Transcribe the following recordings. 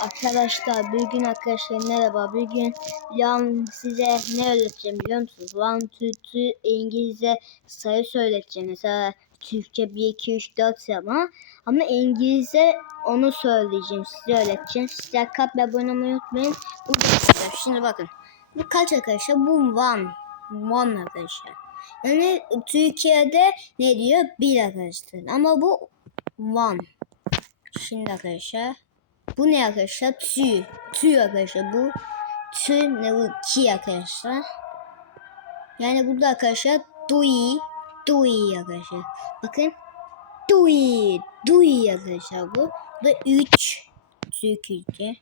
Arkadaşlar bir gün arkadaşlar merhaba bir gün yan size ne öğreteceğim biliyor musunuz? One, two, three İngilizce sayı söyleteceğim. Mesela Türkçe 1, 2, 3, 4 ama ama İngilizce onu söyleyeceğim size öğreteceğim. Sizler kalp ve abone olmayı unutmayın. Arkadaşlar şimdi bakın. Bu kaç arkadaşlar? Bu one. One arkadaşlar. Yani Türkiye'de ne diyor? Bir arkadaşlar. Ama bu one. Şimdi arkadaşlar. Bu ne arkadaşlar? Tü. Tü arkadaşlar bu. Tü ne bu? Ki arkadaşlar. Yani burada arkadaşlar dui. Dui arkadaşlar. Bakın. Dui. Dui arkadaşlar bu. Bu da 3. Türkçe.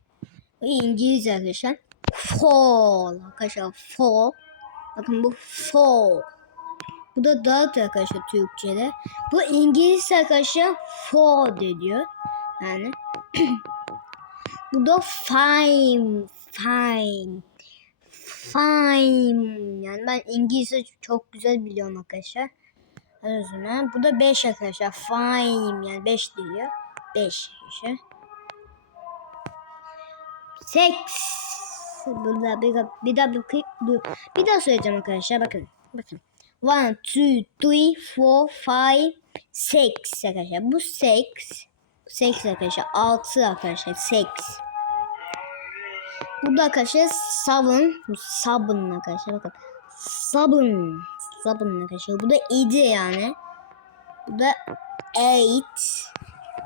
Bu İngilizce arkadaşlar. Fall arkadaşlar. Fall. Bakın bu fall. Bu da dört arkadaşlar Türkçe'de. Bu İngilizce arkadaşlar fall diyor. Yani bu da fine, fine, fine. Yani ben İngilizce çok güzel biliyorum arkadaşlar. Zaman bu da 5 arkadaşlar. Fine yani 5 diyor. 5 arkadaşlar. Sex. Burada bir, bir daha bir, bir, bir daha söyleyeceğim arkadaşlar. Bakın. Bakın. One, two, three, four, five, six arkadaşlar. Bu six. Six arkadaşlar. Altı arkadaşlar. Six. Burada arkadaşlar seven. Seven arkadaşlar. Bakın. Seven. Seven arkadaşlar. Bu da yedi yani. Bu da eight.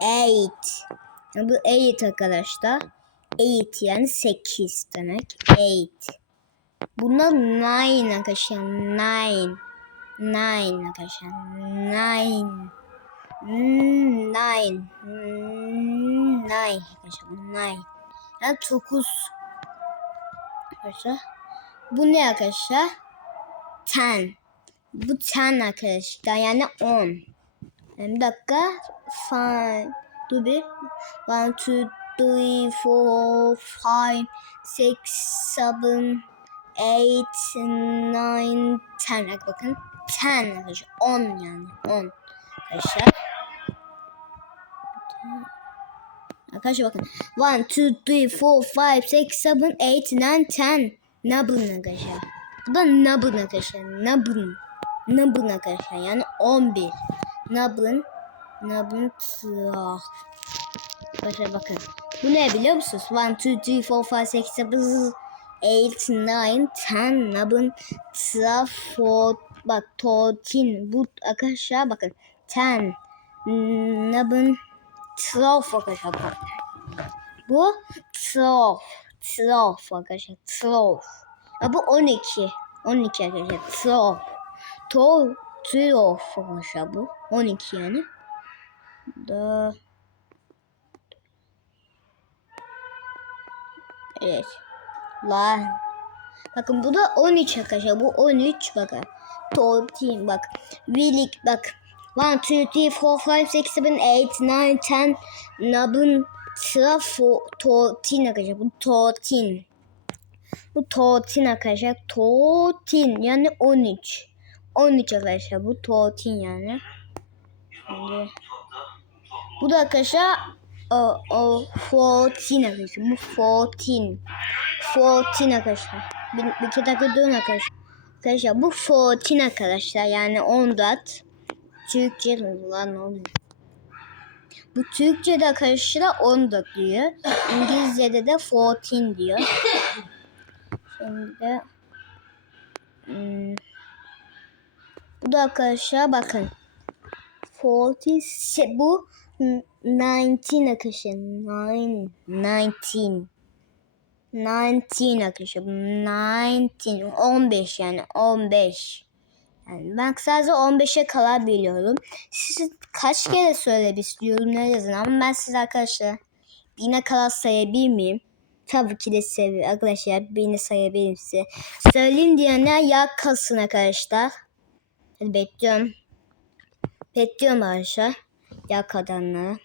Eight. Yani bu eight arkadaşlar. Eight yani sekiz demek. Eight. Bunda nine arkadaşlar. Nine. Nine arkadaşlar. Nine. Hmm, Nine. Hmm, Nine arkadaşlar. Nine. Yani dokuz. Arkadaşlar. Bu ne arkadaşlar? Ten. Bu ten arkadaşlar. Yani on. Bir dakika. Five. Dur bir. One, two, three, four, five, six, seven, eight, nine, ten. Bak bakın. Ten arkadaşlar. On yani. On. Arkadaşlar. Arkadaşlar bakın. One, two, three, four, five, six, seven, eight, nine, ten. Nabın arkadaşlar. Bu da nabın arkadaşlar. Nabın. Nabın arkadaşlar. Yani on bir. Nabın. Nabın. Tah. Arkadaşlar bakın. Bu ne biliyor musunuz? 1, 2, 3, 4, 5, 6, 7, 8, 9, 10, nabın, 12, 4, bak, 14, bu arkadaşlar bakın. 10, nabın, 12 arkadaşlar bakın. Bu 12, 12 arkadaşlar, 12. Ya bu 12, 12 arkadaşlar, 12. 12, 12 arkadaşlar bu, 12 yani. Da... Evet. Lan. Bakın bu da 13 arkadaşlar. Bu 13 bakın. 14 bak. Willik bak. 1, 2, 3, 4, 5, 6, 7, 8, 9, 10, nabın, sıra 14 arkadaşlar. Bu 14. Bu 14 arkadaşlar. 14 yani 13. 13 arkadaşlar. Bu 14 yani. Şimdi. Bu da arkadaşlar o, o 14 arkadaşlar. Bu 14. 14 arkadaşlar. Bir, bir iki dakika durun arkadaşlar. Arkadaşlar bu 14 arkadaşlar. Yani 14. Türkçe lan ne oluyor? Bu Türkçe'de arkadaşlar 14 diyor. İngilizce'de de 14 diyor. Şimdi hmm, bu da arkadaşlar bakın. 14 bu 19 arkadaşlar. 9 19 19 arkadaşlar. 19 15 yani 15. Yani ben sadece 15'e kadar biliyorum. Siz kaç kere söylemek istiyorum ne yazın ama ben size arkadaşlar bine kadar sayabilir miyim? Tabii ki de seviyorum arkadaşlar. Beni sayabilirim size. Söyleyeyim diyenler yak kalsın arkadaşlar. Hadi bekliyorum. Bekliyorum arkadaşlar. Yak adamlara.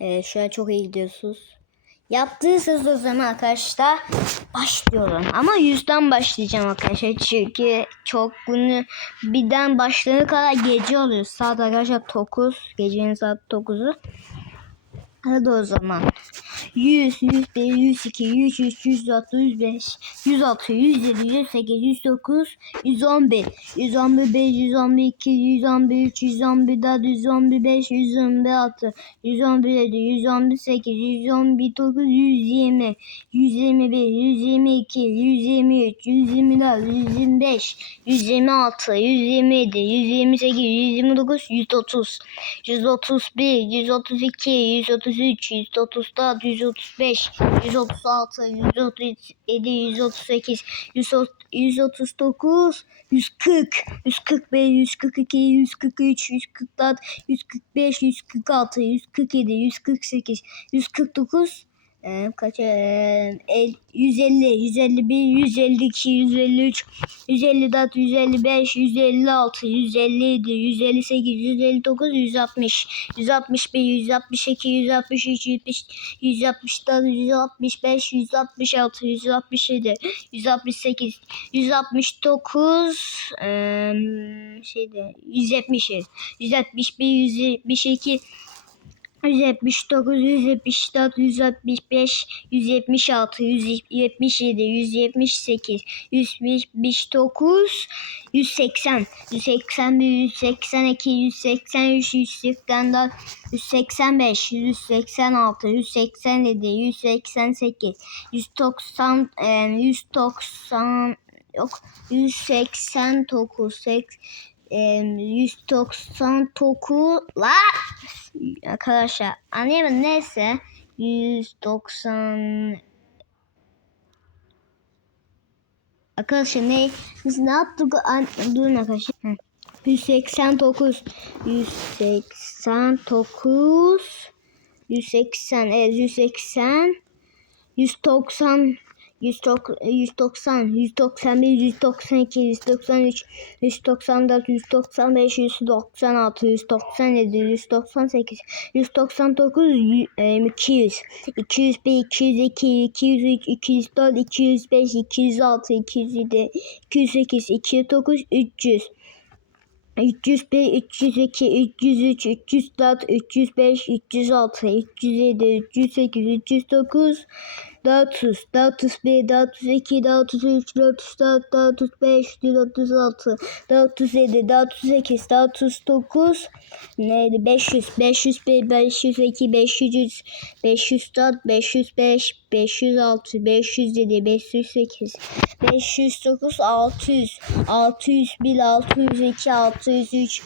Evet şu an çok iyi gidiyorsunuz. Yaptıysanız o zaman arkadaşlar başlıyorum. Ama yüzden başlayacağım arkadaşlar. Çünkü çok bunu birden başlayana kadar gece oluyor. Saat arkadaşlar 9. Gecenin saat 9'u. Hadi o zaman. 100, 101, 102, 103, 104, 105, 106, 107, 108, 109, 111, 111, 1, 111, 2, 111, 3, 111, 4, 111, 5, 111, 6, 111, 7, 111, 8, 111, 9, 120, 121, 122, 123, 124, 125, 126, 127, 128, 129, 130, 131, 132, 133, 134, 135, 136, 137, 138, 139, 140, 141, 142, 143, 144, 145, 146, 147, 148, 149, e, kaç e, el- 150, 151, 152, 153, 154, 155, 156, 157, 158, 159, 160, 161, 162, 163, 170, 164, 165, 166, 167, 168, 169, eee şeyde 170, 171, 172, 179, 174, 175, 176, 177, 178, 179, 180, 181, 182, 183, 184, 185, 186, 187, 188, 190, e, 190 yok 189, 8, e, 199 la arkadaşlar anlayamadım neyse. 190 Arkadaşlar ne biz ne yaptık? An durun arkadaşlar. Hı. 189 189 180 evet 180 190 190 190 191 192 193 194 195 196 197 198 199 200 201 202 203 204 205 206 207 208 209 300 301, 302, 303, 304, 305, 306, 307, 308, 309, 400, 401, 402, 403, 404, 405, 406, 407, 408, 409, neydi? 500, 501, 502, 503, 504, 505, 506, 507, 508, 509, 600, 601, 602, 603, 604, 605, 606,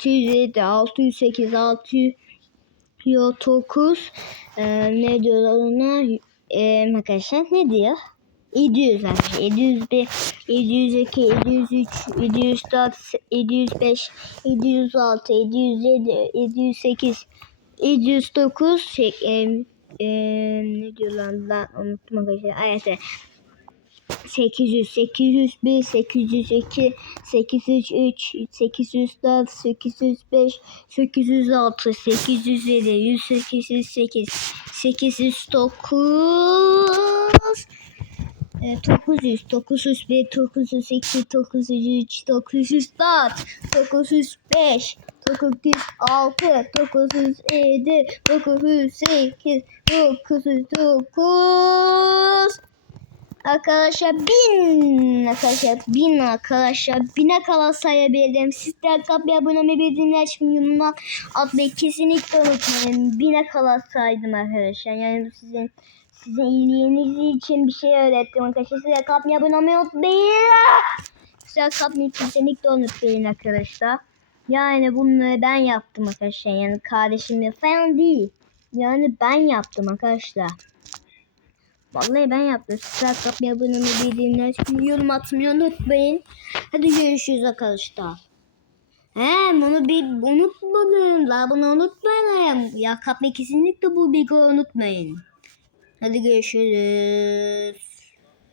607, 608, 609, ee, ne diyorlar ona? Ee, arkadaşlar ne diyor? 700 arkadaşlar. 701, 702, 703, 704, 705, 706, 707, 708, 709 şey, e, e, ne diyorlar ben unuttum arkadaşlar. Evet. 800, 801, 802, 803, 804, 805, 806, 807, 188, 809, e, 900, 901, 902, 903, 904, 905, 906, 907, 908, 909, Arkadaşlar bin arkadaşlar bin arkadaşlar bine kadar sayabilirim. Sizler kapıya abone olmayı bildirimleri açmayı yorumlar atmayı kesinlikle unutmayın. Bine kadar saydım arkadaşlar. Yani sizin sizin iyiliğiniz için bir şey öğrettim arkadaşlar. Sizler kapıya abone olmayı unutmayın. Sizler kapıyı kesinlikle unutmayın arkadaşlar. Yani bunları ben yaptım arkadaşlar. Yani kardeşim falan değil. Yani ben yaptım arkadaşlar. Vallahi ben yaptım. Sizler kapıya abone olmayı, bildirimleri açmayı, yorum atmayı unutmayın. Hadi görüşürüz arkadaşlar. He bunu bir unutmadım. Daha bunu unutmayın. Ya kapıyı kesinlikle bu bilgiyi unutmayın. Hadi görüşürüz.